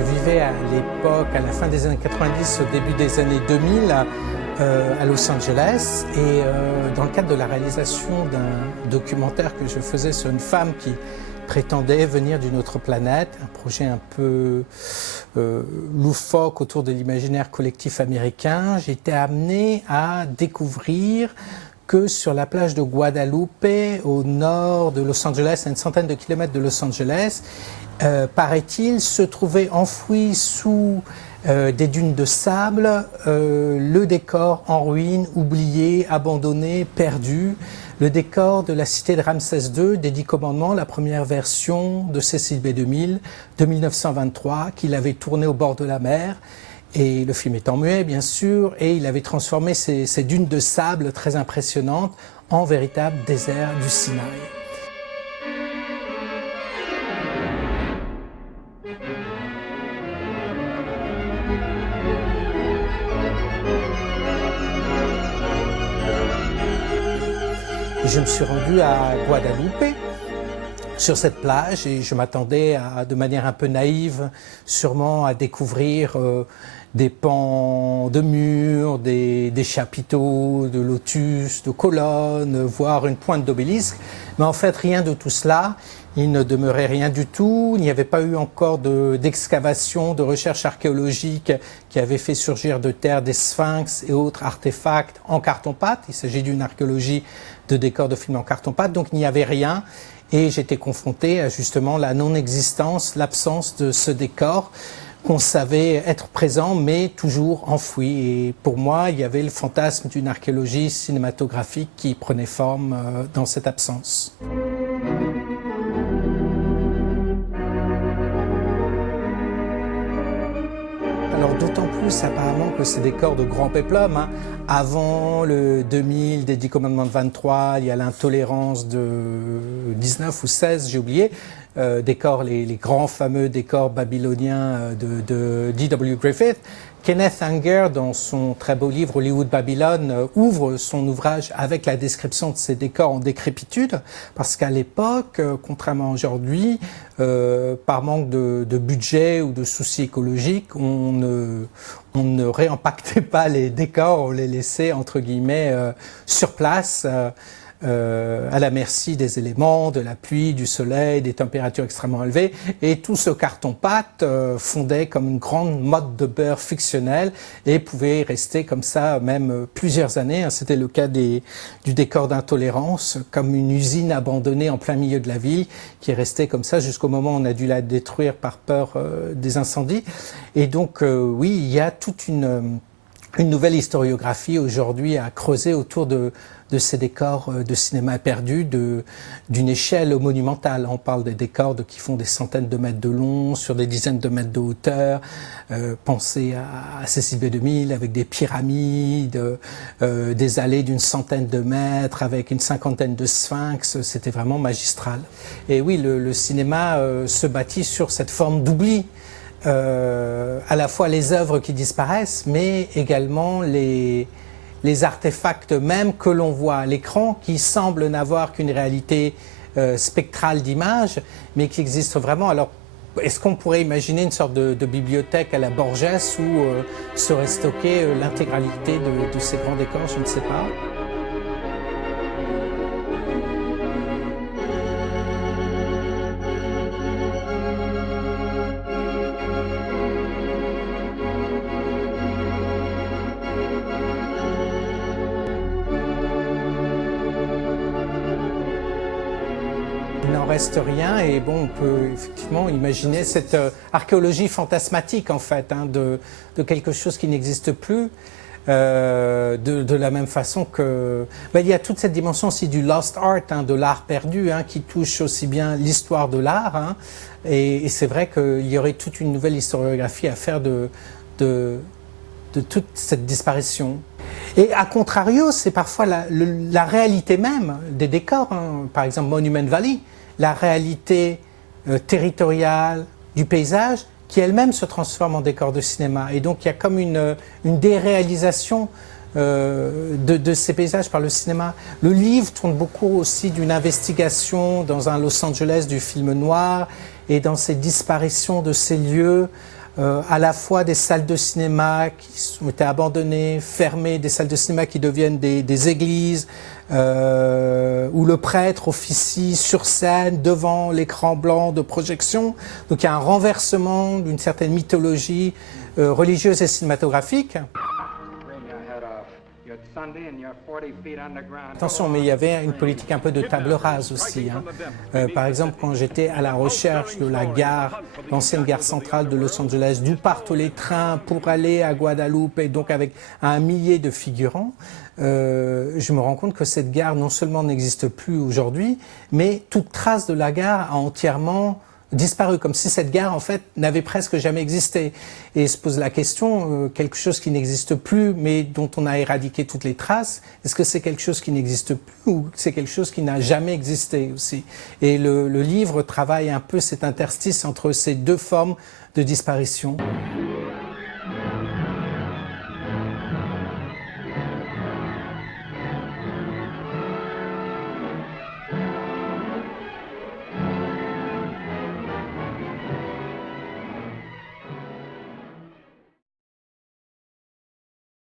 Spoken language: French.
Je vivais à l'époque, à la fin des années 90, au début des années 2000, à Los Angeles. Et dans le cadre de la réalisation d'un documentaire que je faisais sur une femme qui prétendait venir d'une autre planète, un projet un peu loufoque autour de l'imaginaire collectif américain, j'étais amené à découvrir que sur la plage de Guadalupe, au nord de Los Angeles, à une centaine de kilomètres de Los Angeles, paraît-il, se trouvait enfoui sous des dunes de sable, le décor en ruine, oublié, abandonné, perdu, le décor de la cité de Ramsès II, des 10 commandements, la première version de Cecil B2000 de 1923, qu'il avait tourné au bord de la mer. Et le film est en muet, bien sûr, et il avait transformé ces dunes de sable très impressionnantes en véritable désert du Sinaï. Et je me suis rendu à Guadalupe, sur cette plage, et je m'attendais de manière un peu naïve, sûrement à découvrir des pans de murs, des chapiteaux, de lotus, de colonnes, voire une pointe d'obélisque. Mais en fait, rien de tout cela. Il ne demeurait rien du tout. Il n'y avait pas eu encore d'excavation, de recherche archéologique qui avait fait surgir de terre des sphinx et autres artefacts en carton-pâte. Il s'agit d'une archéologie de décors de films en carton-pâte, donc il n'y avait rien. Et j'étais confronté à justement la non-existence, l'absence de ce décor qu'on savait être présent, mais toujours enfoui. Et pour moi, il y avait le fantasme d'une archéologie cinématographique qui prenait forme dans cette absence. Alors d'autant plus apparemment que ces décors de grand péplum, hein, avant le 2000 des 10 commandements de 23, il y a l'intolérance de 19 ou 16, j'ai oublié, les grands fameux décors babyloniens de D.W. Griffith. Kenneth Anger, dans son très beau livre Hollywood Babylone, ouvre son ouvrage avec la description de ces décors en décrépitude, parce qu'à l'époque, contrairement à aujourd'hui, par manque de budget ou de soucis écologiques, on ne réempactait pas les décors, on les laissait entre guillemets sur place, à la merci des éléments, de la pluie, du soleil, des températures extrêmement élevées. Et tout ce carton-pâte fondait comme une grande motte de beurre fictionnelle et pouvait rester comme ça même plusieurs années. C'était le cas du décor d'intolérance, comme une usine abandonnée en plein milieu de la ville qui est restée comme ça jusqu'au moment où on a dû la détruire par peur des incendies. Et donc oui, il y a toute une nouvelle historiographie aujourd'hui à creuser autour de ces décors de cinéma perdu d'une échelle monumentale. On parle des décors qui font des centaines de mètres de long, sur des dizaines de mètres de hauteur. Pensez à Cecil B2000 avec des pyramides, des allées d'une centaine de mètres avec une cinquantaine de sphinx. C'était vraiment magistral. Et oui, le cinéma se bâtit sur cette forme d'oubli. À la fois les œuvres qui disparaissent, mais également les artefacts même que l'on voit à l'écran, qui semblent n'avoir qu'une réalité spectrale d'image, mais qui existent vraiment. Alors, est-ce qu'on pourrait imaginer une sorte de bibliothèque à la Borges où serait stockée l'intégralité de ces grands décors? Je ne sais pas. Il n'en reste rien et bon, on peut effectivement imaginer cette archéologie fantasmatique en fait, hein, de quelque chose qui n'existe plus, de la même façon que... il y a toute cette dimension aussi du lost art, hein, de l'art perdu, hein, qui touche aussi bien l'histoire de l'art, hein, et c'est vrai qu'il y aurait toute une nouvelle historiographie à faire de toute cette disparition. Et à contrario, c'est parfois la réalité même des décors, hein. Par exemple Monument Valley, la réalité territoriale du paysage qui elle-même se transforme en décor de cinéma. Et donc il y a comme une déréalisation de ces paysages par le cinéma. Le livre tourne beaucoup aussi d'une investigation dans un Los Angeles du film noir et dans ces disparitions de ces lieux à la fois des salles de cinéma qui ont été abandonnées, fermées, des salles de cinéma qui deviennent des églises, où le prêtre officie sur scène devant l'écran blanc de projection. Donc il y a un renversement d'une certaine mythologie religieuse et cinématographique. Attention, mais il y avait une politique un peu de table rase aussi. Par exemple, quand j'étais à la recherche de la gare, l'ancienne gare centrale de Los Angeles, d'où partent les trains pour aller à Guadeloupe, et donc avec un millier de figurants, je me rends compte que cette gare non seulement n'existe plus aujourd'hui, mais toute trace de la gare a entièrement disparu, comme si cette gare en fait n'avait presque jamais existé. Et se pose la question, quelque chose qui n'existe plus mais dont on a éradiqué toutes les traces, est-ce que c'est quelque chose qui n'existe plus ou c'est quelque chose qui n'a jamais existé aussi? Et le livre travaille un peu cet interstice entre ces deux formes de disparition.